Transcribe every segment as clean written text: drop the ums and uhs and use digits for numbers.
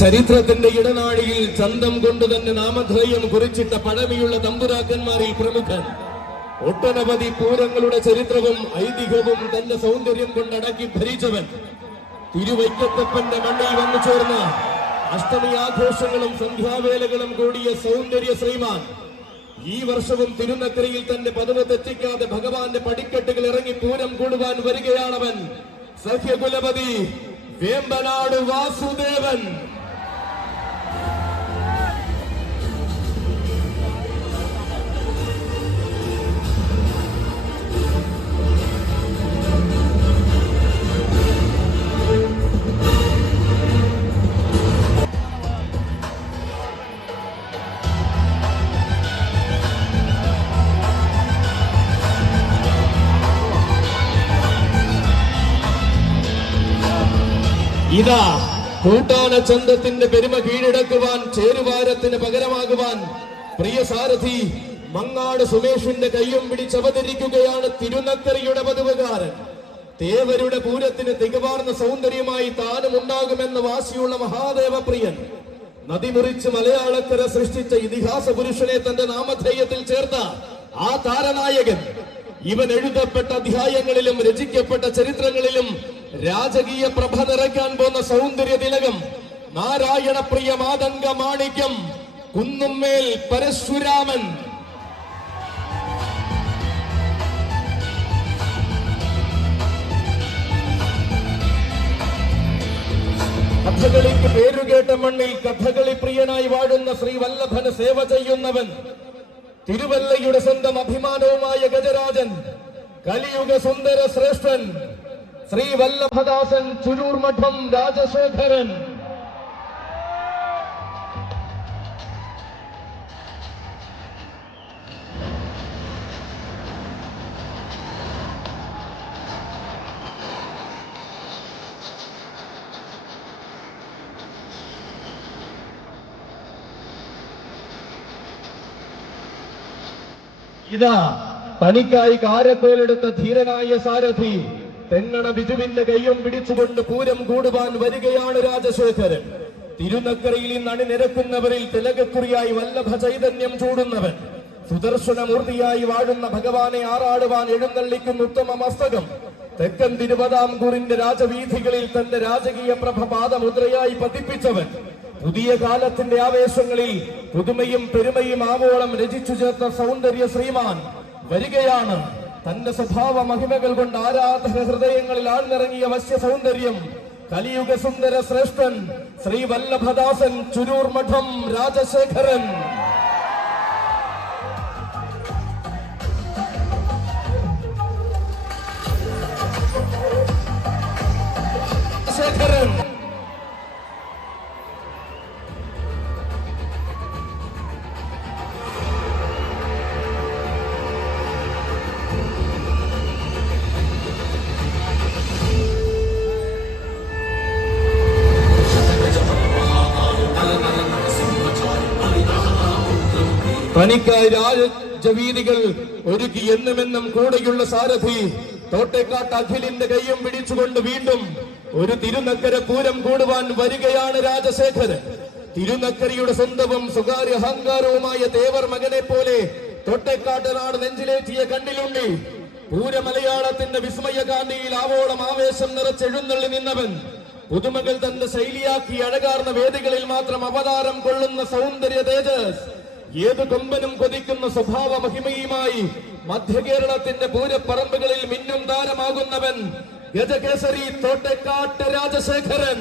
ചരിത്രത്തിന്റെ ഇടനാഴിയിൽ ചന്തം കൊണ്ട് തന്നെ നാമധേയം കുറിച്ചിട്ട പഴമയുള്ള തമ്പുരാക്കന്മാരിൽ പ്രമുഖൻ. ഒട്ടനവധി പൂരങ്ങളുടെ ചരിത്രവും ഐതിഹ്യവും തന്റെ സൗന്ദര്യം കൊണ്ടടക്കി ഭരിച്ചവൻ. തിരുവൈക്കത്തപ്പന്റെ മണ്ണിൽ വന്നു ചേർന്ന അഷ്ടമി ആഘോഷങ്ങളും സന്ധ്യാവേലകളും കൂടിയ സൗന്ദര്യ ശ്രീമാൻ ഈ വർഷവും തിരുനക്കരയിൽ തന്റെ പദവ് തെറ്റിക്കാതെ ഭഗവാന്റെ പടിക്കെട്ടുകൾ ഇറങ്ങി പൂരം കൂടുവാൻ വരികയാണവൻ. സഹ്യകുലപതി വേമ്പനാട് വാസുദേവൻ. ഇതാ കൂട്ടാന ചന്തത്തിന്റെ പെരുമ കീഴടക്കുവാൻ, ചേരുവാരത്തിന് പകരമാകുവാൻ പ്രിയ സാരഥി മങ്ങാട് സുമേഷിന്റെ കയ്യും പിടിച്ചവതരിക്കുകയാണ് തിരുനക്കരയുടെ പതിവുകാരൻ. തേവരുടെ പൂരത്തിന് തികവാർന്ന സൗന്ദര്യമായി താനും ഉണ്ടാകുമെന്ന വാശിയുള്ള മഹാദേവപ്രിയൻ. നദിമുറിച്ച് മലയാളക്കര സൃഷ്ടിച്ച ഇതിഹാസ പുരുഷനെ തന്റെ നാമധേയത്തിൽ ചേർത്ത ആ താരനായകൻ. ഇവൻ എഴുതപ്പെട്ട അധ്യായങ്ങളിലും രചിക്കപ്പെട്ട ചരിത്രങ്ങളിലും രാജകീയ പ്രഭ നിറയ്ക്കാൻ പോന്ന സൗന്ദര്യ തിലകം, നാരായണപ്രിയ മാതംഗ മാണിക്യം, കുന്നുമ്മേൽ പരശുരാമൻ. കഥകളിക്ക് പേരുകേട്ട മണ്ണിൽ കഥകളി പ്രിയനായി വാഴുന്ന ശ്രീ വല്ലഭന് സേവ ചെയ്യുന്നവൻ. തിരുവല്ലയുടെ സ്വന്തം അഭിമാനവുമായ ഗജരാജൻ, കലിയുഗ സുന്ദര ശ്രേഷ്ഠൻ ശ്രീ വല്ലഭദാസൻ ചുരൂർ മഠം രാജശേഖരൻ. ഇതാ പണിക്കായി കാരക്കോലെടുത്ത ധീരനായ സാരഥി തെങ്ങണ ബിജുവിന്റെ കയ്യും പിടിച്ചുകൊണ്ട് പൂരം കൂടുവാൻ വരികയാണ് രാജശേഖരൻ. തിരുനക്കരയിൽ നിന്ന് അണിനിരക്കുന്നവരിൽ തിലകക്കുറിയായി വല്ലഭ ചൈതന്യം ചൂടുന്നവൻ. സുദർശനമൂർത്തിയായി വാഴുന്ന ഭഗവാനെ ആറാടുവാൻ എഴുന്നള്ളിക്കുന്ന ഉത്തമ മസ്തകം. തെക്കൻ തിരുവിതാംകൂറിന്റെ രാജവീഥികളിൽ തന്റെ രാജകീയ പ്രഭ പാദമുദ്രയായി പതിപ്പിച്ചവൻ. പുതിയ കാലത്തിന്റെ ആവേശങ്ങളിൽ പുതുമയും പെരുമയും ആവോളം രചിച്ചു ചേർത്ത സൗന്ദര്യ ശ്രീമാൻ വരികയാണ്. തന്റെ സ്വഭാവ മഹിമകൾ കൊണ്ട് ആരാധക ഹൃദയങ്ങളിൽ ആഴ്ന്നിറങ്ങിയ വശ്യ സൗന്ദര്യം, കലിയുഗ സുന്ദര ശ്രേഷ്ഠൻ ശ്രീ വല്ലഭദാസൻ ചുരൂർ മഠം രാജശേഖരൻ. ശേഖരൻ പണിക്കായി രാജവീതികൾ ഒരുക്കി എന്നുമെന്നും കൂടെയുള്ള സാരഥി തോട്ടേക്കാട്ട് അഖിലിന്റെ കയ്യും പിടിച്ചുകൊണ്ട് വീണ്ടും ഒരു തിരുനക്കര പൂരം കൂടുവാൻ വരികയാണ് രാജശേഖരൻ. തിരുനക്കരയുടെ സ്വന്തവും സ്വകാര്യ അഹങ്കാരവുമായ തേവർ മകനെ പോലെ തോട്ടേക്കാട്ടനാട് നെഞ്ചിലേറ്റിയ കണ്ണിലുണ്ടി പൂരമലയാളത്തിന്റെ വിസ്മയകാന്തിയിൽ ആവോളം ആവേശം നിറച്ചെഴുന്നള്ളി നിന്നവൻ. പുതുമകൾ തന്റെ ശൈലിയാക്കി അഴകാർന്ന വേദികളിൽ മാത്രം അവതാരം കൊള്ളുന്ന സൗന്ദര്യ തേജസ്, ഏതു കൊമ്പനും കൊതിക്കുന്ന സ്വഭാവ മഹിമയുമായി മധ്യകേരളത്തിന്റെ പൂരപ്പറമ്പുകളിൽ മിന്നും താരമാകുന്നവൻ ഗജകേസരി തോട്ടേക്കാട്ട് രാജശേഖരൻ.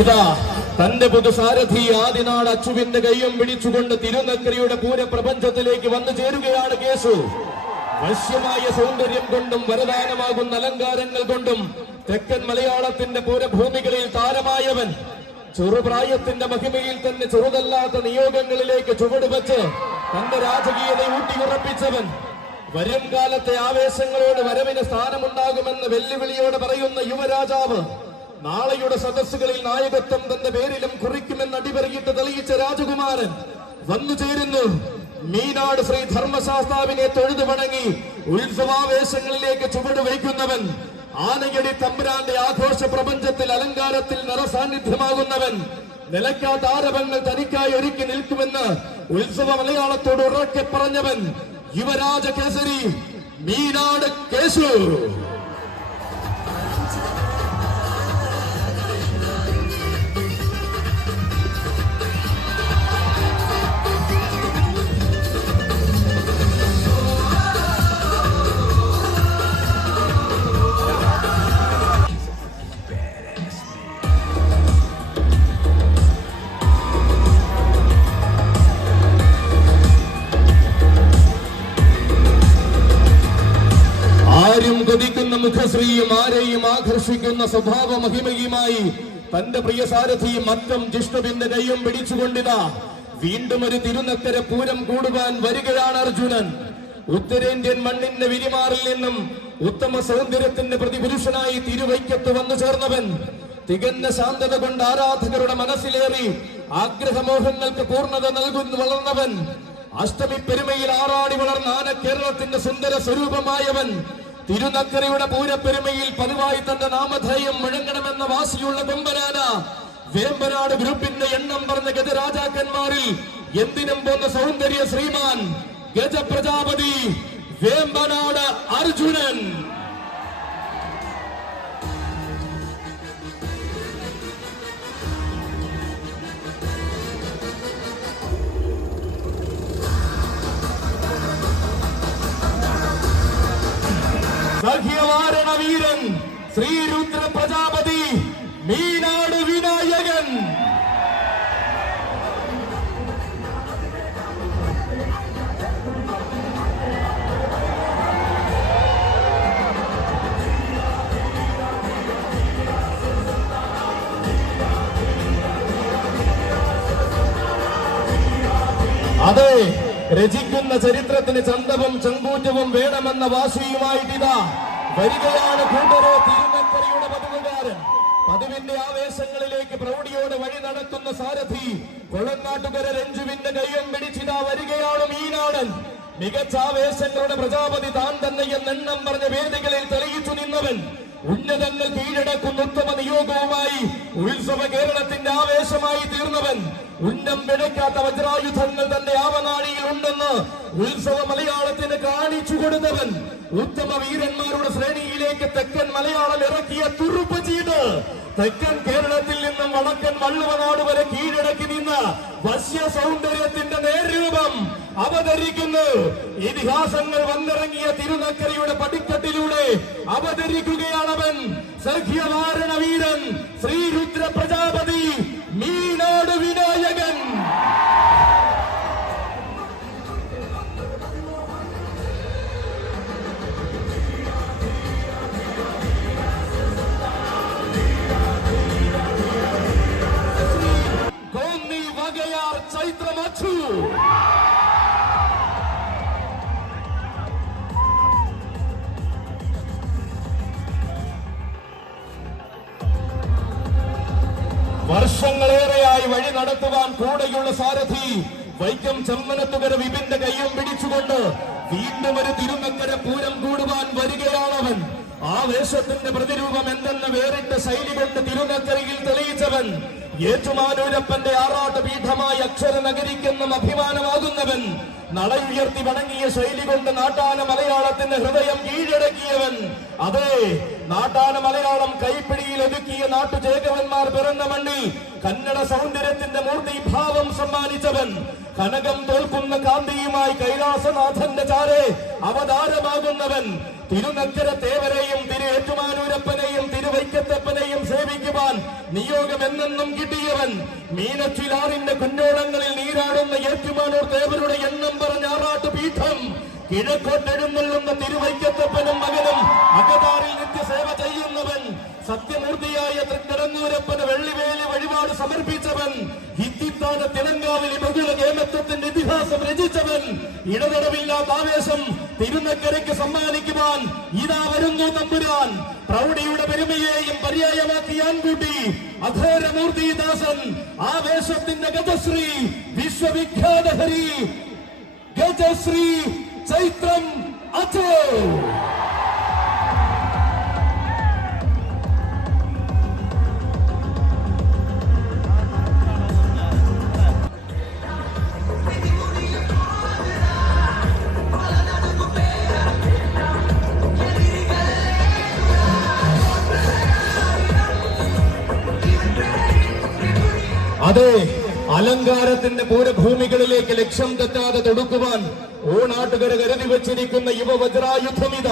ഇതാ തന്റെ പുതുസാരഥി ആദിനാട് അച്ചുവിന്റെ കയ്യും പിടിച്ചുകൊണ്ട് തിരുനക്കരയുടെ പൂരപ്രപഞ്ചത്തിലേക്ക് വന്നു ചേരുകയാണ് കേശു. വശ്യമായ സൗന്ദര്യം കൊണ്ടും വരദാനമാകുന്ന അലങ്കാരങ്ങൾ കൊണ്ടും തെക്കൻ മലയാളത്തിന്റെ പൂരഭൂമികളിൽ താരമായവൻ ചെറുപ്രായത്തിന്റെ മഹിമയിൽ തന്നെ ചെറുതല്ലാത്ത നിയോഗങ്ങളിലേക്ക് ചുവടുവെച്ച് തന്റെ രാജകീയത ഊട്ടിയുറപ്പിച്ചവൻ വരും കാലത്തെ ആവേശങ്ങളോട് വരവിന് സ്ഥാനമുണ്ടാകുമെന്ന് വെല്ലുവിളിയോട് പറയുന്ന യുവരാജാവ് നാളെയുടെ സദസ്സുകളിൽ നായകത്വം തന്റെ പേരിലും കുറിക്കുമെന്ന് അടിപറിയിട്ട് തെളിയിച്ച രാജകുമാരൻ വന്നു ചേരുന്നു. മീനാട് ശ്രീ ധർമ്മശാസ്താവിനെ തൊഴുതു വണങ്ങി ഉത്സവാവേശങ്ങളിലേക്ക് ചുവട് വയ്ക്കുന്നവൻ, ആനയടി തമ്പുരാന്റെ ആഘോഷ പ്രപഞ്ചത്തിൽ അലങ്കാരത്തിൽ നിറസാന്നിധ്യമാകുന്നവൻ, നിലയ്ക്കാത്ത ആരവങ്ങൾ തനിക്കായി ഒരുക്കി നിൽക്കുമെന്ന് ഉത്സവ മലയാളത്തോട് ഉറക്കെ പറഞ്ഞവൻ, യുവരാജ കേസരി മീനാട് കേശു. കൊതിക്കുന്ന മുഖശ്രീയും ആരെയും ആകർഷിക്കുന്ന സ്വഭാവ മഹിമയുമായി തന്റെ പ്രിയ സാരഥിയും മറ്റം ജിഷ്ണുവിന്റെ കൈയും പിടിച്ചുകൊണ്ടിതാ വീണ്ടും ഒരു തിരുനക്കര പൂരം കൂടുവാൻ വരികയാണ് അർജുനൻ. ഉത്തരേന്ത്യൻ മണ്ണിന്റെ വിരിമാറിൽ നിന്നും ഉത്തമ സൗന്ദര്യത്തിന്റെ പ്രതിപുരുഷനായി തിരുവൈക്കത്ത് വന്നു ചേർന്നവൻ, തികഞ്ഞ ശാന്തത കൊണ്ട് ആരാധകരുടെ മനസ്സിലേറി ആഗ്രഹമോഹങ്ങൾക്ക് പൂർണ്ണത നൽകുന്നു വളർന്നവൻ, അഷ്ടമി പെരുമയിൽ ആറാടി വളർന്ന ആന കേരളത്തിന്റെ സുന്ദര സ്വരൂപമായവൻ, തിരുനക്കരയുടെ പൂരപ്പെരുമയിൽ പതിവായി തന്റെ നാമധേയം മുഴങ്ങണമെന്ന വാശിയുള്ള കൊമ്പനാന, വേമ്പനാട് ഗ്രൂപ്പിന്റെ എണ്ണം പറഞ്ഞ ഗജരാജാക്കന്മാരിൽ എന്തിനും പോന്ന സൗന്ദര്യ ശ്രീമാൻ ഗജപ്രജാപതി വേമ്പനാട് അർജുനൻ. സഖ്യവാരണ വീരൻ ശ്രീരുദ്ര പ്രജാപതി മീനാട് വിനായകൻ. അതെ, രചിക്കുന്ന ചരിത്രത്തിന് ചന്തവും ചങ്കൂറ്റവും വേണമെന്ന വാശിയുമായിട്ടിതാ വരികയാണ് കൂട്ടരെ തിരുനക്കരയുടെ പതിവുകാരൻ. പതിവിന്റെ ആവേശങ്ങളിലേക്ക് പ്രൗഢിയോടെ വഴി നടത്തുന്ന സാരഥി കൊളങ്ങാട്ടുകര രഞ്ജുവിന്റെ കയ്യം പിടിച്ചിതാ വരികയാണ് മീനാടൻ. മികച്ച ആവേശങ്ങളുടെ പ്രജാപതി താൻ തന്നെ എന്നെണ്ണം പറഞ്ഞ വേദികളിൽ തെളിയിച്ചു നിന്നവൻ, ഉന്നതങ്ങൾ കീഴടക്കുന്ന ഉത്തമ നിയോഗവുമായി ഉത്സവ കേരളത്തിന്റെ ആവേശമായി തീർന്നവൻ, ഉന്നം പിഴയ്ക്കാത്ത വജ്രായുധങ്ങൾ തന്റെ ആവനാഴിയിൽ ഉണ്ടെന്ന് ഉത്സവ മലയാളത്തിന് കാണിച്ചു കൊടുത്തവൻ, ഉത്തമ വീരന്മാരുടെ ശ്രേണിയിലേക്ക് തെക്കൻ മലയാളം ഇറക്കിയ തുറുപ്പ് ചെയ്ത് തെക്കൻ കേരളത്തിൽ നിന്നും വടക്കൻ വള്ളുവനാട് വരെ കീഴടക്കി നിന്ന വശ്യ സൗന്ദര്യത്തിന്റെ നേർരൂപം അവതരിക്കുന്നു. ഇതിഹാസങ്ങൾ വന്നിറങ്ങിയ തിരുനക്കരയുടെ പടിക്കെട്ടിലൂടെ അവതരിക്കുകയാണവൻ, സഖ്യവാരണ വീരൻ ശ്രീരുദ്ര പ്രജാപതി മീനാട് വിനായകൻ. കോന്നി വകയാർ ചൈത്രമച്ചു. വർഷങ്ങളേറെയായി വഴി നടത്തുവാൻ കൂടെയുള്ള സാരഥി വൈക്കം ചെമ്മനത്തുകര വിപിന്റെ കയ്യും പിടിച്ചുകൊണ്ട് വീണ്ടും ഒരു തിരുനക്കര പൂരം കൂടുവാൻ വരികയാണവൻ. ആവേശത്തിന്റെ പ്രതിരൂപം എന്തെന്ന വേറിട്ട ശൈലി കൊണ്ട് തിരുനക്കരയിൽ തെളിയിച്ചവൻ, ഏറ്റുമാനൂരപ്പന്റെ ആറാട്ട് പീഠമായി അക്ഷര നഗരിക്കെന്നും അഭിമാനമാകുന്നവൻ, നടയുയർത്തി വണങ്ങിയ ശൈലി കൊണ്ട് നാട്ടാന മലയാളത്തിന്റെ ഹൃദയം കീഴടക്കിയവൻ. അതെ, നാട്ടാന മലയാളം കൈപ്പിടിയിൽ ഒതുക്കിയ നാട്ടുചേകവന്മാർ പിറന്ന മണ്ണിൽ കന്നഡ സൗന്ദര്യത്തിന്റെ മൂർത്തിഭാവം സമ്മാനിച്ചവൻ, കനകം തോൽക്കുന്ന കാന്തിയുമായി കൈലാസനാഥന്റെ ചാരെ അവതാരമാകുന്നവൻ, തിരുനക്കര തേവരെയും തിരു ഏറ്റുമാനൂരപ്പനെയും തിരുവൈക്കത്തപ്പനെയും സേവിക്കുവാൻ നിയോഗം എന്നെന്നും കിട്ടിയവൻ, മീനച്ചിലാറിന്റെ കുഞ്ഞോളങ്ങളിൽ നീരാടുന്ന ഏറ്റുമാനൂർ തേവരുടെ എണ്ണം പറഞ്ഞ ആറാട്ട് പീഠം കിഴക്കോട്ടെഴുന്നള്ളുന്ന തിരുവൈക്കത്തപ്പനും മകനും അകതാറിൽ നിത്യസേവ ചെയ്യുന്നവൻ, സത്യമൂർത്തിയായ തൃക്കടങ്ങൂരപ്പന് വെള്ളിവേലി വഴിപാട് സമർപ്പിച്ചവൻ, ഹിത്തിത്താന തിളങ്കാവിലി ബഹുല കേമത്വത്തിന്റെ ഇതിഹാസം രചിച്ചവൻ, ഇടതടവില്ലാത്ത ആവേശം തിരുനക്കരയ്ക്ക് സമ്മാനിക്കുവാൻ ഇതാ വരുന്നു തമ്പുരാൻ. പ്രൗഢിയുടെ പെരുമയെയും പര്യായമാക്കി ആൺകൂട്ടി അഘോരമൂർത്തിദാസൻ, ആവേശത്തിന്റെ ഗജശ്രീ വിശ്വവിഖ്യാത ഹരി ഗജശ്രീ ചൈത്രം അച്ചോ. അതെ, അലങ്കാരത്തിന്റെ പൂരഭൂമികളിലേക്ക് ലക്ഷ്യം തെറ്റാതെ തൊടുക്കുവാൻ ഓണാട്ടുകര കരുതി വച്ചിരിക്കുന്ന യുവവജ്രായുധമിത.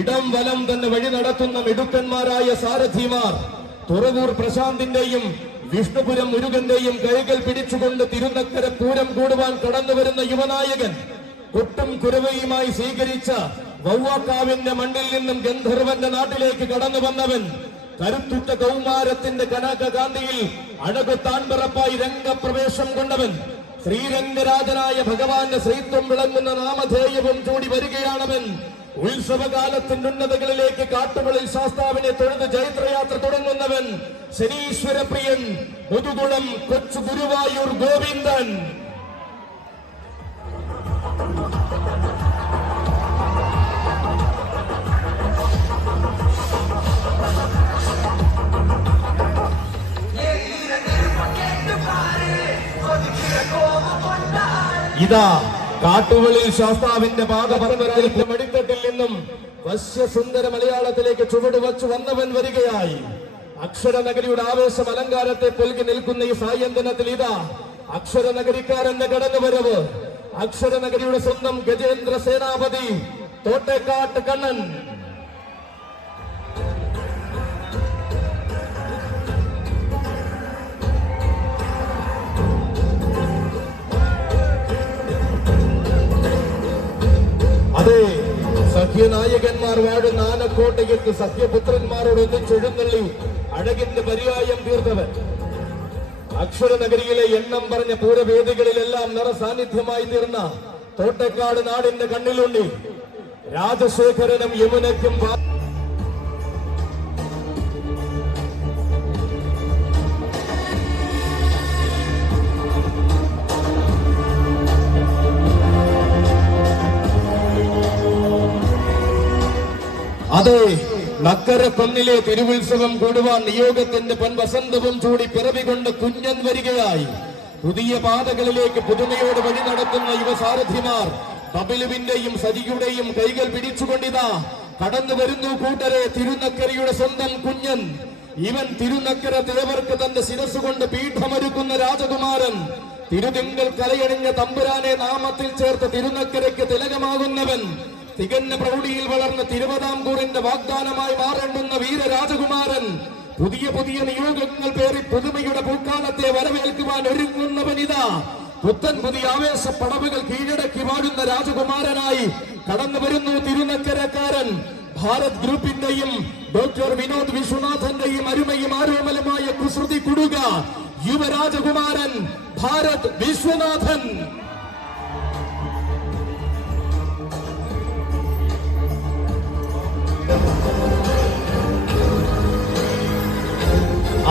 ഇടം വലം തന്നെ വഴി നടത്തുന്ന മിടുക്കന്മാരായ സാരഥിമാർ. തുറവൂർ പ്രശാന്തിന്റെയും വിഷ്ണുപുരം മുരുകന്റെയും കൈകൾ പിടിച്ചുകൊണ്ട് തിരുനക്കര പൂരം കൂടുവാൻ കടന്നുവരുന്ന യുവനായകൻ. കൊട്ടും കുരവയുമായി സ്വീകരിച്ച വവ്വാക്കാവിന്റെ മണ്ണിൽ നിന്നും ഗന്ധർവന്റെ നാട്ടിലേക്ക് കടന്നു വന്നവൻ. കരുത്തുറ്റ കൗമാരത്തിന്റെ കനകകാന്തിയിൽ അഴകുത്താൻപിറപ്പായി രംഗപ്രവേശം കൊണ്ടവൻ. ശ്രീരംഗരാജനായ ഭഗവാന്റെ ശ്രീത്വം വിളങ്ങുന്ന നാമധേയവും ചൂടി വരികയാണവൻ. ഉത്സവകാലത്തിന്റെ ഉന്നതകളിലേക്ക് കാട്ടുകളിൽ ശാസ്താവിനെ തൊഴുത് ജൈത്രയാത്ര തുടങ്ങുന്നവൻ. ശനീശ്വരപ്രിയൻ മുതുകുളം കൊച്ചു ഗുരുവായൂർ ഗോവിന്ദൻ. ഇതാ കാട്ടുകളിൽ ശാസ്താവിന്റെ പാദപർവ്വതത്തിൽ മടിത്തട്ടിൽ നിന്നും വശ്യസുന്ദര മലയാളത്തിലേക്ക് ചുവട് വച്ചു വന്നവൻ വരികയായി. അക്ഷരനഗരിയുടെ ആവേശം അലങ്കാരത്തെ പൊൽകി നിൽക്കുന്ന ഈ സായന്തനത്തിൽ ഇതാ അക്ഷരനഗരിക്കാരന്റെ കടന്നുവരവ്. അക്ഷരനഗരിയുടെ സ്വന്തം ഗജേന്ദ്ര സേനാപതി തോട്ടേക്കാട്ട് കണ്ണൻ. അതെ, സഖ്യനായകന്മാർ വാഴുന്ന ആനക്കോട്ടയ്ക്ക് സഖ്യപുത്രന്മാരോട് ഒന്നിച്ചെഴുന്നള്ളി അഴകിന്റെ പര്യായം തീർത്തവൻ. അക്ഷരനഗരിയിലെ എണ്ണം പറഞ്ഞ പൂരവേദികളിലെല്ലാം നിറസാന്നിധ്യമായി തീർന്ന തോട്ടക്കാട് നാടിന്റെ കണ്ണിലുണ്ടി രാജശേഖരനും യമുനയ്ക്കും അതെ, നക്കര കൊന്നിലെ തിരുവുത്സവം കൂടുവാൻ നിയോഗത്തിന്റെ പൊൻവസന്തവും ചൂടി പിറവികൊണ്ട് കുഞ്ഞൻ വരികയായി. പുതിയ പാതകളിലേക്ക് പുതുമയോട് വഴി നടത്തുന്ന യുവസാരഥിമാർ ബബിലുവിന്റെയും സജിയുടെയും കൈകൾ പിടിച്ചുകൊണ്ടിതാ കടന്നു വരുന്നു കൂട്ടരെ. തിരുനക്കരയുടെ സ്വന്തം കുഞ്ഞൻ. ഇവൻ തിരുനക്കര തേവർക്ക് തന്റെ ശിരസുകൊണ്ട് പീഠമൊരുക്കുന്ന രാജകുമാരൻ. തിരുതിങ്കൾ കലയണിഞ്ഞ തമ്പുരാനെ നാമത്തിൽ ചേർത്ത് തിരുനക്കരയ്ക്ക് തിലകമാകുന്നവൻ. തികഞ്ഞ പ്രൗഢിയിൽ വളർന്ന തിരുവിതാംകൂറിന്റെ വാഗ്ദാനമായി മാറേണ്ടുന്ന വീരരാജകുമാരൻ. പുതിയ പുതിയ നിയോഗങ്ങൾ പേറി പുതുമയുടെ പൂക്കാലത്തെ വരവേൽക്കുവാൻ ഒരുങ്ങുന്നവനിതാ. പുത്തൻ പുതിയ ആവേശ പടവുകൾ കീഴടക്കി വാഴുന്ന രാജകുമാരനായി കടന്നു വരുന്നു തിരുനക്കരക്കാരൻ. ഭാരത് ഗ്രൂപ്പിന്റെയും ഡോക്ടർ വിനോദ് വിശ്വനാഥന്റെയും അരുമയും ആരോമലുമായ കുസൃതി കുടുക യുവരാജകുമാരൻ ഭാരത് വിശ്വനാഥൻ.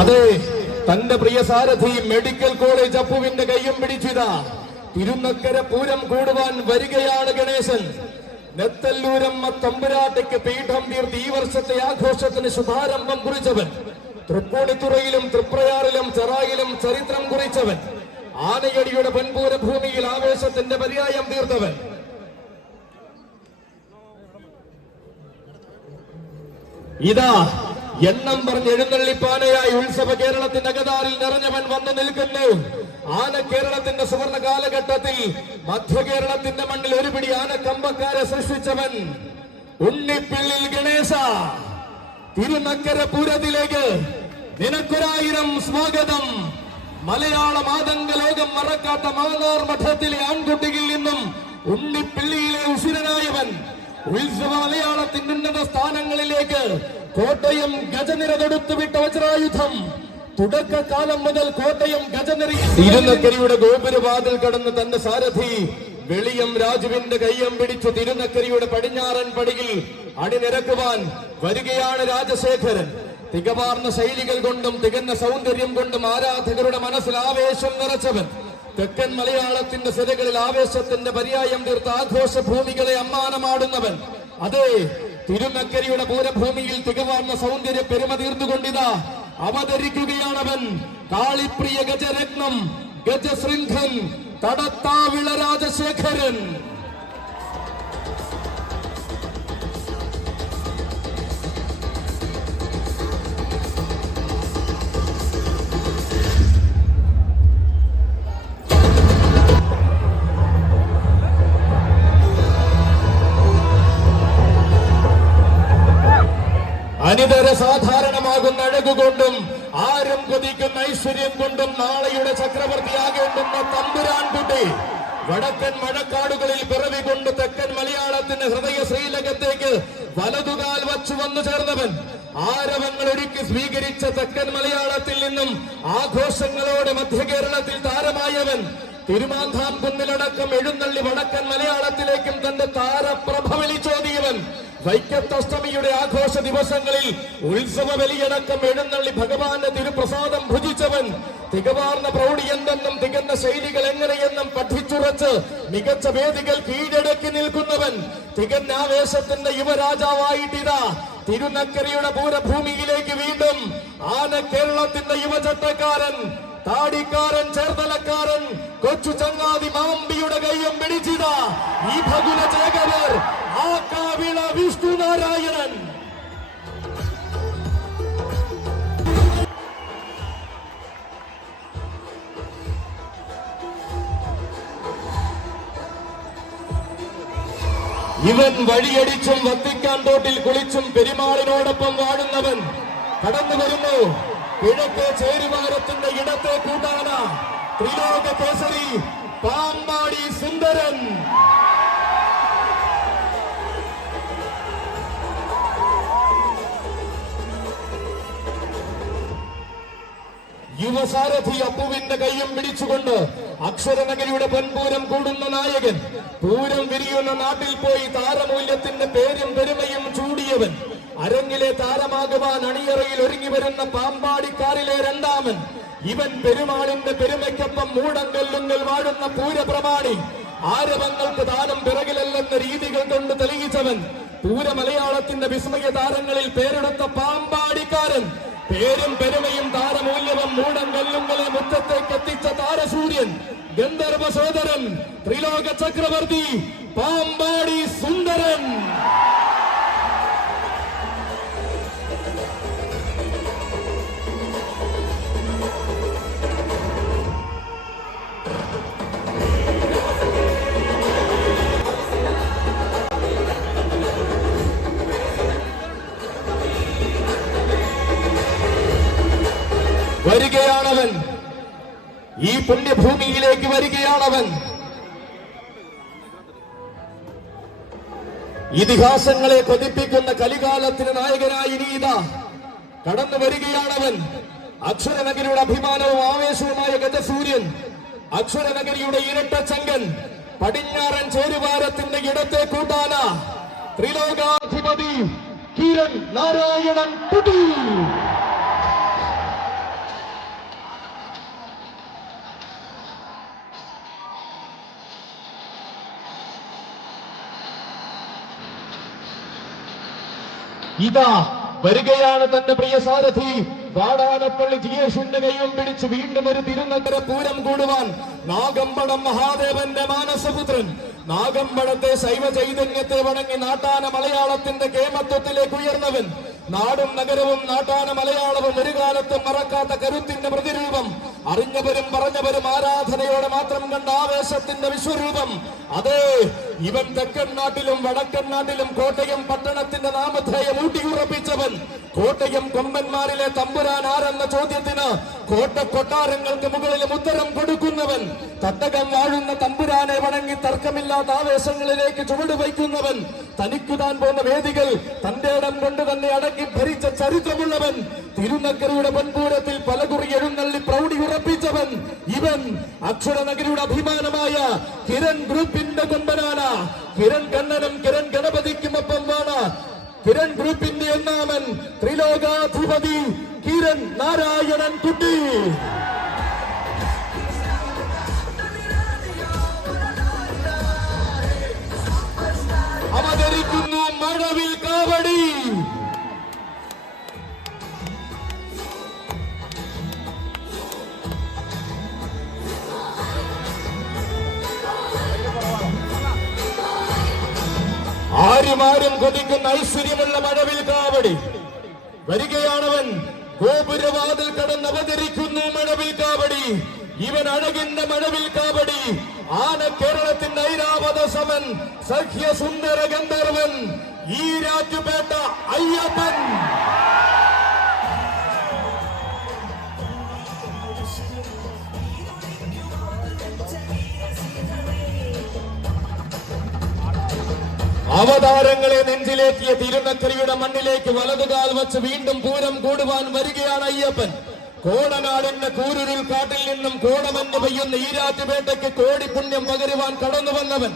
അതെ, തന്റെ പ്രിയ സാരഥി മെഡിക്കൽ കോളേജ് അപ്പുവിന്റെ കയ്യും പിടിച്ചിതാ തിരുനക്കര പൂരം കൂടുവാൻ വരികയാണ് ഗണേശൻ. നെത്തല്ലൂരമ്മ തമ്പുരാട്ടിക്ക് പീഠം തീർത്ത് ഈ വർഷത്തെ ആഘോഷത്തിന് ശുഭാരംഭം കുറിച്ചവൻ. തൃപ്പൂണിത്തുറയിലും തൃപ്രയാറിലും ചെറായിലും ചരിത്രം കുറിച്ചവൻ. ആനയടിയുടെ പൊൻപൂര ഭൂമിയിൽ ആവേശത്തിന്റെ പര്യായം തീർത്തവൻ. ഇതാ എണ്ണം പറഞ്ഞ് എഴുന്നള്ളിപ്പാനയായി ഉത്സവ കേരളത്തിന്റെ അകതാറിൽ നിറഞ്ഞവൻ വന്നു നിൽക്കുന്നു. ആന കേരളത്തിന്റെ സുവർണ കാലഘട്ടത്തിൽ മധ്യ കേരളത്തിന്റെ മണ്ണിൽ ഒരുപിടി ആനക്കമ്പക്കാരെ സൃഷ്ടിച്ചവൻ ഉണ്ണിപ്പിള്ളിൽ ഗണേശ. തിരുനക്കര പൂരത്തിലേക്ക് നിനക്കൊരായിരം സ്വാഗതം. മലയാള മാതംഗ ലോകം മറക്കാത്ത മാന്നാർ മഠത്തിലെ ആൺകുട്ടിയിൽ നിന്നും ഉണ്ണിപ്പിള്ളിയിലെ ഉശിരനായവൻ, ഉത്സവ മലയാളത്തിന്റെ ഉന്നത സ്ഥാനങ്ങളിലേക്ക് കോട്ടയം ഗജനിര തൊടുത്തുവിട്ട വജ്രായുധം. തുടക്കകാലം മുതൽ കോട്ടയം ഗജനിര തിരുനക്കരിയുടെ ഗോപുരവാതിൽ കടന്ന് തന്റെ സാരഥി വെളിയം രാജുവിന്റെ കയ്യം പിടിച്ചു തിരുനക്കരിയുടെ പടിഞ്ഞാറൻ പടിയിൽ അണിനിരക്കുവാൻ വരികയാണ് രാജശേഖരൻ. തികവാർന്ന ശൈലികൾ കൊണ്ടും തികഞ്ഞ സൗന്ദര്യം കൊണ്ടും ആരാധകരുടെ മനസ്സിൽ ആവേശം നിറച്ചവൻ. തെക്കൻ മലയാളത്തിന്റെ സിരകളിൽ ആവേശത്തിന്റെ പര്യായം തീർത്ത ആഘോഷ ഭൂമികളെ അമ്മാനമാടുന്നവൻ. അതെ, തിരുനക്കരിയുടെ പൂരഭൂമിയിൽ തികവാർന്ന സൗന്ദര്യ പെരുമ തീർന്നുകൊണ്ടിതാ അവതരിക്കുകയാണവൻ. കാളിപ്രിയ ഗജരത്നം, ഗജശൃംഖൻ, തടത്താവിള രാജശേഖരൻ. അനിതര സാധാരണമാകുന്ന അഴകുകൊണ്ടും ആരും കൊതിക്കുന്ന ഐശ്വര്യം കൊണ്ടും നാളെയുടെ ചക്രവർത്തിയാകേണ്ടുന്ന തമ്പുരാൻകുട്ടി വടക്കൻ മഴക്കാടുകളിൽ പിറവി കൊണ്ട് തെക്കൻ മലയാളത്തിന്റെ ഹൃദയ ശ്രീലകത്തേക്ക് വലതുകാൽ വച്ചു വന്നു ചേർന്നവൻ. ആരവങ്ങൾ ഒരുക്കി സ്വീകരിച്ച തെക്കൻ മലയാളത്തിൽ നിന്നും ആഘോഷങ്ങളോടെ മധ്യ കേരളത്തിൽ താരമായവൻ. തിരുമാന്താം കുന്നിലടക്കം എഴുന്നള്ളി വടക്കൻ മലയാളത്തിലേക്കും തന്റെ താരപ്രഭ വിളിച്ചോതിയവൻ. വൈക്കത്തഷ്ടമിയുടെ ആഘോഷ ദിവസങ്ങളിൽ ഉത്സവ ബലിയടക്കം എഴുന്നള്ളി ഭഗവാന്റെ തിരുപ്രസാദം ഭുജിച്ചവൻ. തികവാർന്ന പ്രൗഢി എന്തെന്നും തികഞ്ഞ ശൈലികൾ എങ്ങനെയെന്നും പഠിച്ചുറച്ച് മികച്ച വേദികൾ കീഴടക്കി നിൽക്കുന്നവൻ. തികഞ്ഞ ആവേശത്തിന്റെ യുവരാജാവായിട്ടിതാ തിരുനക്കരയുടെ പൂരഭൂമിയിലേക്ക് വീണ്ടും ആന കേരളത്തിന്റെ യുവചട്ടക്കാരൻ, താടിക്കാരൻ, ചേർത്തലക്കാരൻ, കൊച്ചു ചങ്ങാതി മാമ്പിയുടെ കയ്യം പിടിച്ചിതാ ഈ ഭഗുല ചേകവർ ആകാവിള വിഷ്ണുനാരായണൻ. ഇവൻ വഴിയടിച്ചും വത്തിക്കാൻ തോട്ടിൽ കുളിച്ചും പെരുമാളിനോടൊപ്പം വാഴുന്നവൻ. കടന്നു വരുന്നു കിഴക്കേ ചേരുവാരത്തിന്റെ ഇടത്തെ കൂട്ടാന ത്രിലോക കേസരി പാമ്പാടി സുന്ദരൻ. യുവസാരഥി അപ്പുവിന്റെ കയ്യും പിടിച്ചുകൊണ്ട് അക്ഷരനഗരിയുടെ പൊൻപൂരം കൂടുന്ന നായകൻ, പൂരം വിരിയുന്ന നാട്ടിൽ പോയി താരമൂല്യത്തിന്റെ പേരും പെരുമയും ചൂടിയവൻ, അരങ്ങിലെ താരമാകുവാൻ അണിയറയിൽ ഒരുങ്ങി വരുന്ന പാമ്പാടിക്കാരിലെ രണ്ടാമൻ. ഇവൻ പെരുമാളിന്റെ പെരുമയ്ക്കൊപ്പം മൂടങ്കല്ലുങ്ങൾ വാഴുന്ന പൂരപ്രമാണി. ആരവങ്ങൾക്ക് ദാനം പിറകിലല്ലെന്ന രീതികൾ കൊണ്ട് തെളിയിച്ചവൻ. പൂരമലയാളത്തിന്റെ വിസ്മയ താരങ്ങളിൽ പേരെടുത്ത പാമ്പാടിക്കാരൻ. പേരും പെരുമയും താരമൂല്യവും മൂടങ്കല്ലുങ്ങളെ മുറ്റത്തേക്ക് എത്തിച്ച താരസൂര്യൻ, ഗന്ധർവ സോദരൻ, ത്രിലോക ചക്രവർത്തി പാമ്പാടി സുന്ദരൻ. വരികയാണവൻ, ഈ പുണ്യഭൂമിയിലേക്ക് വരികയാണവൻ. ഇതിഹാസങ്ങളെ കൊതിപ്പിക്കുന്ന കലികാലത്തിന് നായകനായി ഇനിയിതാ കടന്നു വരികയാണവൻ. അക്ഷരനഗരിയുടെ അഭിമാനവും ആവേശവുമായ ഗജസൂര്യൻ, അക്ഷരനഗരിയുടെ ഇരട്ടച്ചങ്കൻ, പടിഞ്ഞാറൻ ചേരുവാരത്തിന്റെ ഇടത്തെ കൂട്ടാന ത്രിലോകാധിപതി കിരൺ നാരായണൻ കുട്ടി. ഇതാ വരികയാണ് തന്റെ പ്രിയ സാരഥി വാടാനപ്പള്ളി ജിയേഷിന്റെ കൈയും പിടിച്ച് വീണ്ടും ഒരു തിരുനക്കര പൂരം കൂടുവാൻ നാഗമ്പടം മഹാദേവന്റെ മാനസപുത്രൻ. നാഗമ്പടത്തെ ശൈവ ചൈതന്യത്തെ വണങ്ങി നാട്ടാന മലയാളത്തിന്റെ കേമത്വത്തിലേക്ക് ഉയർന്നവൻ. നാടും നഗരവും നാട്ടാന മലയാളവും ഒരു കാലത്തും മറക്കാത്ത കരുത്തിന്റെ പ്രതിരൂപം. അറിഞ്ഞവരും പറഞ്ഞവരും ആരാധനയോടെ മാത്രം കണ്ട ആവേശത്തിന്റെ വിശ്വരൂപം. അതെ, ഇവൻ തെക്കൻ നാട്ടിലും വടക്കൻ നാട്ടിലും കോട്ടയം പട്ടണത്തിന്റെ നാമധേയം ഊട്ടിയുറപ്പിച്ചവൻ. കോട്ടയം കൊമ്പന്മാരിലെ തമ്പുരാൻ ആരെന്ന ചോദ്യത്തിന് കൊട്ടാരങ്ങൾക്ക് മുകളിലും ഉത്തരം കൊടുക്കുന്നവൻ. തട്ടകം വാഴുന്ന തമ്പുരാനെ വണങ്ങി തർക്കമില്ലാത്ത ആവേശങ്ങളിലേക്ക് ചുവടുവയ്ക്കുന്നവൻ. തനിക്കു താൻ പോകുന്ന വേദികൾ തന്റെ ഇടം കൊണ്ട് തന്നെ അടക്കി ഭരിച്ച ചരിത്രമുള്ളവൻ. തിരുനക്കരയുടെ പൊൻപൂരത്തിൽ പലകുറി എഴുന്നള്ളി പ്രൗഢി ഉറപ്പിച്ചവൻ. ഇവൻ അക്ഷരനഗരിയുടെ അഭിമാനമായ കിരൺ ഗ്രൂപ്പിന്റെ കൊമ്പനാണ്. കിരൺ കണ്ണനും കിരൺ ഗണപതിക്കുമൊപ്പമാണ്. കിരൺ ഗ്രൂപ്പിന്റെ ഒന്നാമൻ ത്രിലോകാധിപതി കിരൺ നാരായണൻ കുട്ടി അവതരിക്കുന്നു മഴവിൽ കാവടി. ആരും കൊതിക്കുന്ന ഐശ്വര്യമുള്ള മഴവിൽ കാവടി വരികയാണവൻ. ഗോപുരവാതിൽ കടന്ന് അവതരിക്കുന്നു മഴവിൽ കാവടി. ഇവൻ അഴകിന്റെ മഴവിൽ കാവടി. ആന കേരളത്തിന്റെ ഐരാവത സമൻ, സഖ്യസുന്ദര ഗന്ധർവൻ, ഈരാറ്റുപേട്ട അയ്യപ്പൻ. അവതാരങ്ങളെ നെഞ്ചിലേക്കിയ തിരുനക്കരയുടെ മണ്ണിലേക്ക് വലതുകാൽ വച്ച് വീണ്ടും പൂരം കൂടുവാൻ വരികയാണ് അയ്യപ്പൻ. കോടനാടിന്റെ കൂരുരുൾ കാട്ടിൽ നിന്നും കോടമഞ്ഞ് പെയ്യുന്ന ഈരാറ്റുപേട്ടയ്ക്ക് കോടി പുണ്യം പകരുവാൻ കടന്നു വന്നവൻ.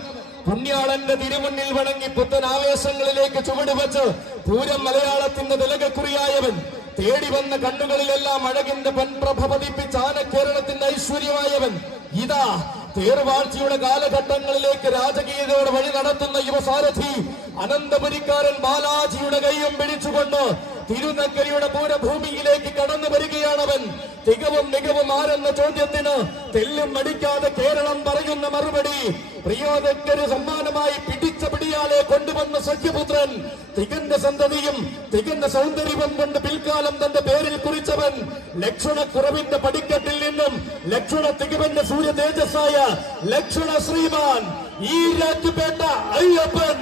പുണ്യാളന്റെ തിരുമുന്നിൽ വണങ്ങി പുത്തൻ ആവേശങ്ങളിലേക്ക് ചുവടുവച്ച് പൂരം മലയാളത്തിന്റെ തിലകക്കുറിയായവൻ. തേടി വന്ന കണ്ണുകളിലെല്ലാം അഴകിന്റെ പൊൻപ്രഭ പതിപ്പിച്ച ആന കേരളത്തിന്റെ ഐശ്വര്യമായവൻ. ഇതാ തേർവാഴ്ചയുടെ കാലഘട്ടങ്ങളിലേക്ക് രാജകീയതയോടെ വഴി നടത്തുന്ന യുവസാരഥി അനന്തപുരിക്കാരൻ ബാലാജിയുടെ കൈയും പിടിച്ചുകൊണ്ട് തിരുനക്കരയുടെ പൂരഭൂമിയിലേക്ക് കടന്നു വരികയാണവൻ. തികവും മികവും ആരെന്ന ചോദ്യത്തിന് തെല്ലും മടിക്കാതെ കേരളം പറയുന്ന മറുപടി. പ്രിയോദക്കൊരു സമ്മാനമായി പിടിച്ച പിടിയാലെ കൊണ്ടുവന്ന സഖ്യപുത്രൻ. തികന്റെ സന്തതിയും തികന്റെ സൗന്ദര്യവും കൊണ്ട് പിൽക്കാലം തന്റെ പേരിൽ കുറിച്ചവൻ. ലക്ഷണക്കുറവിന്റെ പടിക്കെട്ടിൽ നിന്നും ലക്ഷണ തികവന്റെ സൂര്യ തേജസ്സായ ലക്ഷണ ശ്രീമാൻ ഈരാറ്റുപേട്ട അയ്യപ്പൻ.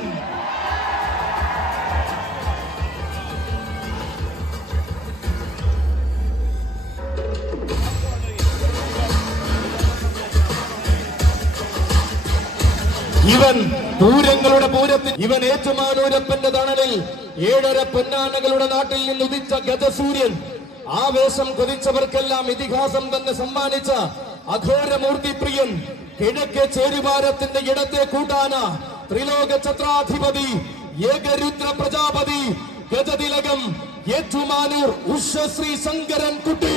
ഇവൻ പൂരങ്ങളുടെ പൂരത്തിൽ ഇവൻ ഏറ്റുമാനൂരപ്പന്റെ തണലിൽ 7.5 പൊന്നാനകളുടെ നാട്ടിൽ നിന്ന് ഉദിച്ച ഗജസൂര്യൻ. ആവേശം കൊതിച്ചവർക്കെല്ലാം ഇതിഹാസം തന്നെ സമ്മാനിച്ച അഘോരമൂർത്തിപ്രിയൻ. കിഴക്കേ ചേരുവാരത്തിന്റെ ഇടത്തെ കൂട്ടാന ത്രിലോക ഛത്രാധിപതി ഏകരുദ്ര പ്രജാപതി ഗജതിലകം ഏറ്റുമാനൂർ ഉഷശ്രീ ശങ്കരൻ കുട്ടി.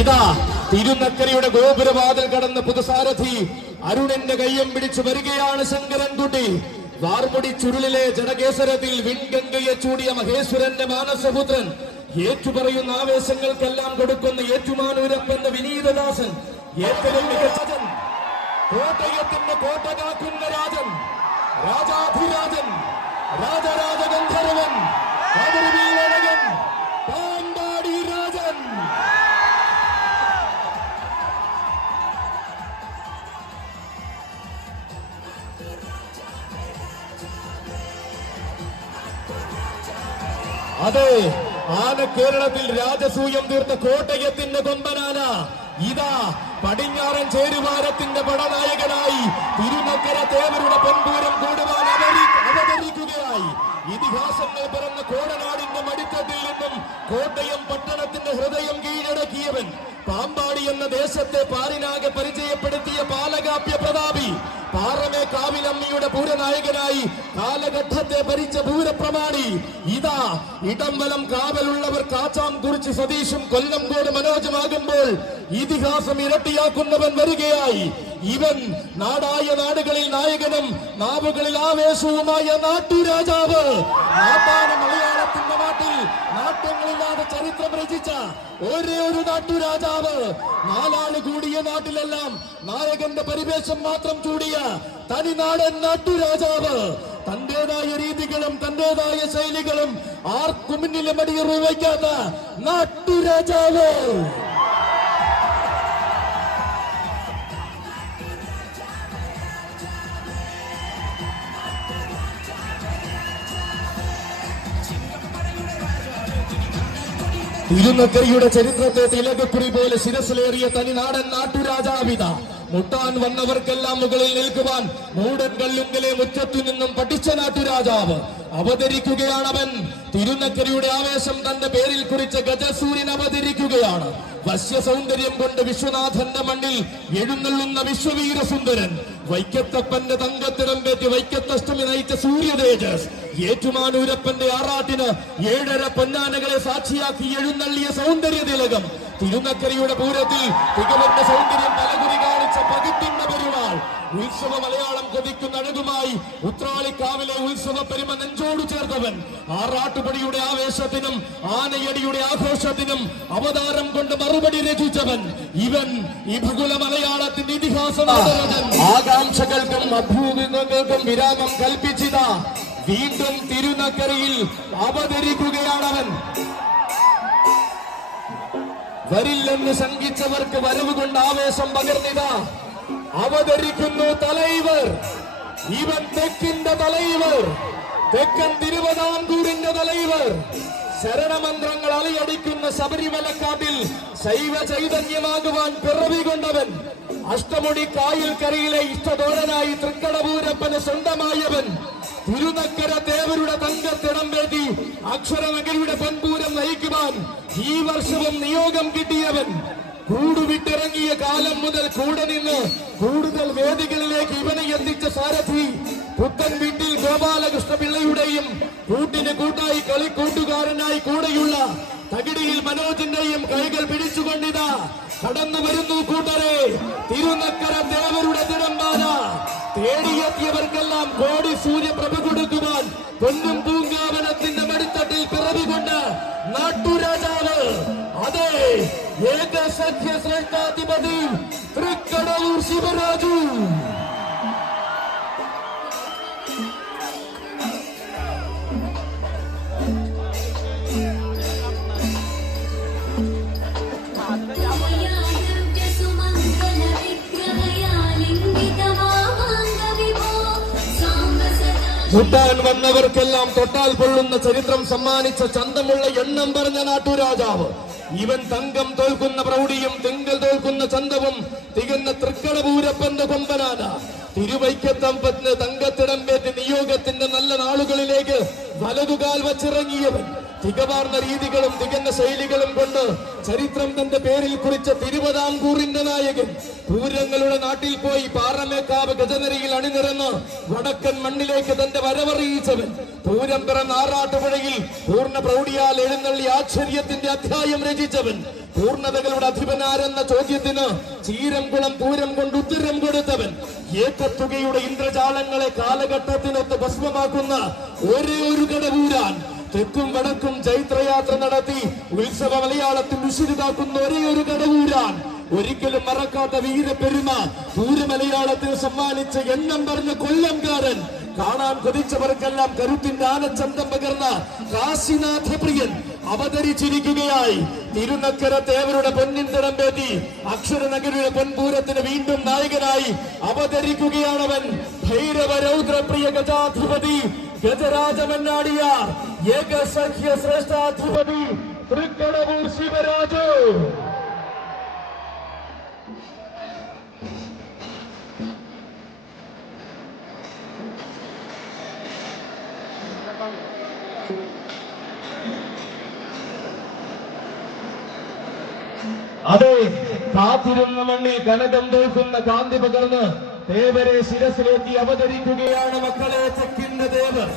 ഇതാ തിരുനക്കരയുടെ ഗോപുരവാതിൽ കടന്ന് പുതുസാരഥി അരുണിന്റെ കയ്യം പിടിച്ചു വരികയാണ് ശങ്കരൻകുട്ടി. വാർമുടി ചുരുളിലെ ജനകേസരത്തിൽ വിൺഗംഗയെ ചൂടിയ മഹേശ്വരന്റെ മാനസപുത്രൻ. ഏറ്റുപറയുന്ന ആവേശങ്ങൾക്കെല്ലാം കൊടുക്കുന്ന ഏറ്റുമാനൂരപ്പന്റെ വിനീതദാസൻ. ഏറ്റവും മികച്ചൻ, കോട്ടയത്തിന്റെ കോട്ട കാക്കുന്ന രാജൻ, രാജാധിരാജൻ, രാജരാജഗന്ധർവൻ, പാമ്പാടി രാജൻ. അതെ, ആന കേരളത്തിൽ രാജസൂയം തീർത്ത കോട്ടയത്തിന്റെ കൊമ്പനാന. ഇതാ പടിഞ്ഞാറൻ ചേരുവാരത്തിന്റെ പടനായകനായി തിരുനക്കര തേവരുടെ പൊൻപൂരം കൂടുവാൻ അവതരിക്കുകയായി. ഇതിഹാസങ്ങൾ പിറന്ന കോടനാടിന്റെ മടിത്തട്ടിൽ നിന്നും കോട്ടയം പട്ടണത്തിന്റെ ഹൃദയം കീഴടക്കിയവൻ. പാമ്പാടി എന്ന ദേശത്തെ പാരിനാകെ പരിചയപ്പെടുത്തിയ പാലകാപ്യ പ്രതാപി. പാറമേ കാവിലമ്മിയുടെ പൂരനായകനായി കാലഘട്ടത്തെ ഭരിച്ച പൂരപ്രമാണി. ഇതാ ഇടംവലം കാവലുള്ളവർ കാച്ചാം കുറിച്ച് സതീഷും കൊല്ലംകോട് മനോജുമാകുമ്പോൾ ഇതിഹാസം ഇരട്ടിയാക്കുന്നവൻ വരികയായി. ഇവൻ നാടായ നാടുകളിൽ നായകനും നാവുകളിൽ ആവേശവുമായ നാട്ടുരാജാവ്. നാട്ടാന മലയാളത്തിന്റെ നാട്ടിൽ നാട്യങ്ങളില്ലാതെ ചരിത്രം രചിച്ച ഒരേ ഒരു നാട്ടുരാജാവ്. നാലാള് കൂടിയ നാട്ടിലെല്ലാം നായകന്റെ പരിവേഷം മാത്രം ചൂടിയ തനിനാടൻ നാട്ടുരാജാവ്. തന്റേതായ രീതികളും തന്റേതായ ശൈലികളും ആർക്കും മുന്നിലും അടിയറു വയ്ക്കാത്ത നാട്ടുരാജാവ്. തിരുനക്കരയുടെ ചരിത്രത്തെ തിലകക്കുറി പോലെ ശിരസിലേറിയ തനിനാടൻ നാട്ടുരാജാവിത. മുട്ടാൻ വന്നവർക്കെല്ലാം മുകളിൽ നിൽക്കുവാൻ മൂടൻ കല്ലുങ്കലെ മുറ്റത്തു നിന്നും പഠിച്ച നാട്ടുരാജാവ് അവതരിക്കുകയാണവൻ. തിരുനക്കരയുടെ ആവേശം തന്റെ പേരിൽ കുറിച്ച ഗജസൂര്യൻ അവതരിക്കുകയാണ്. വശ്യ സൗന്ദര്യം കൊണ്ട് വിശ്വനാഥന്റെ മണ്ണിൽ എഴുന്നള്ളുന്ന വിശ്വവീര സുന്ദരൻ. വൈക്കത്തപ്പന്റെ തങ്കത്തിടം പേറ്റി വൈക്കത്തഷ്ടമി നയിച്ച സൂര്യതേജസ്. ഏറ്റുമാനൂരപ്പന്റെ ആറാട്ടിന് 7.5 പൊന്നാനകളെ സാക്ഷിയാക്കി എഴുന്നള്ളിയ സൗന്ദര്യ തിലകം. തിരുനക്കരയുടെ പൂരത്തിൽ തികവന്റെ സൗന്ദര്യം പലകുറി കാണിച്ച പകിട്ടിന്റെ പെരുമാൾ. ഉത്സവ മലയാളം കൊതിക്കുന്ന അഴകുമായി ഉത്രാളിക്കാവിലെ ഉത്സവ പെരുമ നെഞ്ചോട് ചേർത്തവൻ. ആറാട്ടുപടിയുടെ ആവേശത്തിനും ആനയടിയുടെ ആഘോഷത്തിനും അവതാരം കൊണ്ട് മറുപടി രചിച്ചവൻ. ഇവൻ ഈ ഭൂകുല മലയാളത്തിന്റെ ഇതിഹാസം. ആകാംക്ഷകൾക്കും അഭ്യൂഹങ്ങൾക്കും വിരാമം കൽപ്പിച്ചിതാ വീണ്ടും തിരുനക്കരയിൽ അവതരിക്കുകയാണവൻ. വരില്ലെന്ന് ശങ്കിച്ചവർക്ക് വരവ് കൊണ്ട് ആവേശം പകർന്നിതാ അവതരിക്കുന്നു തലൈവർ. ഇവൻ തെക്കിന്റെ തലൈവർ, തെക്കൻ തിരുവിതാംകൂറിന്റെ തലൈവർ. ശരണമന്ത്രങ്ങൾ അലയടിക്കുന്ന ശബരിമലക്കാട്ടിൽ ശൈവ ചൈതന്യമാകുവാൻ പിറവി കൊണ്ടവൻ. അഷ്ടമുടി കായൽ കരയിലെ ഇഷ്ടദോരനായി തൃക്കടപൂരപ്പന് സ്വന്തമായവൻ. തിരുനക്കര ദേവരുടെ തങ്കത്തിടം വേണ്ടി അക്ഷരനഗരിയുടെ പൊൻപൂരം നയിക്കുവാൻ ഈ വർഷവും നിയോഗം കിട്ടിയവൻ. കൂടുവിട്ടിറങ്ങിയ കാലം മുതൽ കൂടെ നിന്ന് കൂടുതൽ വേദികളിലേക്ക് ഇവനെ എത്തിച്ച സാരഥി. പുത്തൻ വീട്ടിൽ ഗോപാലകൃഷ്ണ പിള്ളയുടെയും കൂട്ടിന് കൂട്ടായി കളിക്കൂട്ടുകാരനായി കൂടെയുള്ള തകിടിയിൽ മനോജിന്റെയും കൈകൾ പിടിച്ചുകൊണ്ടിതാ കടന്നു വരുന്നു കൂട്ടരെ. തിരുനക്കര ദേവരുടെ തിടമ്പാല തേടിയെത്തിയവർക്കെല്ലാം കോടി സൂര്യപ്രഭ കൊടുക്കുവാൻ പൊന്നും പൂങ്കാവനത്തിന്റെ മടിത്തട്ടിൽ പിറവികൊണ്ട് നാട്ടുരാജാവ്. അതെ, ഏകസഖ്യ ശ്രേഷ്ഠാധിപതി തൃക്കടവൂർ ശിവരാജു. മുട്ടാൻ വന്നവർക്കെല്ലാം തൊട്ടാൽ പൊള്ളുന്ന ചരിത്രം സമ്മാനിച്ച ചന്തമുള്ള എണ്ണം പറഞ്ഞ നാട്ടുരാജാവ്. ഇവൻ തങ്കം തോൽക്കുന്ന പ്രൗഢിയും തിങ്കൾ തോൽക്കുന്ന ചന്തവും തികഞ്ഞ തൃക്കടപൂരപ്പന്റെ കൊമ്പനാന. തിരുവൈക്കത്തമ്പത്തിന് തങ്കത്തിടം പേറ്റ് നിയോഗത്തിന്റെ നല്ല നാളുകളിലേക്ക് വലതുകാൽ വച്ചിറങ്ങിയവൻ. തികവാർന്ന രീതികളും തികഞ്ഞ ശൈലികളും കൊണ്ട് ചരിത്രം തന്റെ പേരിൽ കുറിച്ച തിരുവിതാംകൂറിന്റെ നായകൻ. പൂരങ്ങളുടെ നാട്ടിൽ പോയി പാറമേക്കാവ് ഗജനരിയിൽ അണിനിരന്ന് വടക്കൻ മണ്ണിലേക്ക് തന്റെ വരവറിയിച്ചവൻ. പൂരം പിറന്ന ആറാട്ടുപുഴയിൽ പൂർണ്ണ പ്രൗഢിയാൽ എഴുന്നള്ളി ആശ്ചര്യത്തിന്റെ അധ്യായം രചിച്ചവൻ. പൂർണ്ണതകളുടെ അധിപനാരെന്ന ചോദ്യത്തിന് ചീരംകുളം പൂരം കൊണ്ട് ഉത്തരം കൊടുത്തവൻ. ഏക്കത്തുകയുടെ ഇന്ദ്രജാലങ്ങളെ കാലഘട്ടത്തിനൊത്ത് ഭസ്മമാക്കുന്ന ഒരേ ഒരു കടവൂരാൻ. തെക്കും വടക്കും ചൈത്രയാത്ര നടത്തി ഉത്സവ മലയാളത്തിൽ ഉശിരുതാക്കുന്ന ഒരേ ഒരു കടവൂരാൻ. ഒരിക്കലും മറക്കാത്ത വീരപ്പെരുമ പൂരമലയാളത്തിൽ സമ്മാനിച്ച എണ്ണം പറഞ്ഞ കൊല്ലംകാരൻ. കാണാൻ കൊതിച്ചവർക്കെല്ലാം കരുത്തിന്റെ ആനച്ചന്തം പകർന്ന കാശിനാഥപ്രിയൻ അവതരിച്ചിരിക്കുകയായി. തിരുനക്കര ദേവരുടെ പൊന്നിൻ തിടം പേറ്റി അക്ഷരനഗരിയുടെ പൊൻപൂരത്തിന് വീണ്ടും നായകനായി അവതരിക്കുകയാണവൻ. ഭൈരവ രൗദ്രപ്രിയ ഗജാധിപതി ഗജരാജമന്നാടിയാർ ഏകസഖ്യ ശ്രേഷ്ഠാധിപതി തൃക്കടവൂർ ശിവരാജു. അതെ, കാത്തിരുന്ന മണ്ണിൽ കനകം തോൽക്കുന്ന കാന്തി പകർന്ന് ദേവരെ ശിരസിലേറ്റി അവതരിക്കുകയാണ് മക്കളെ തെക്കിന്റെ ദേവർ.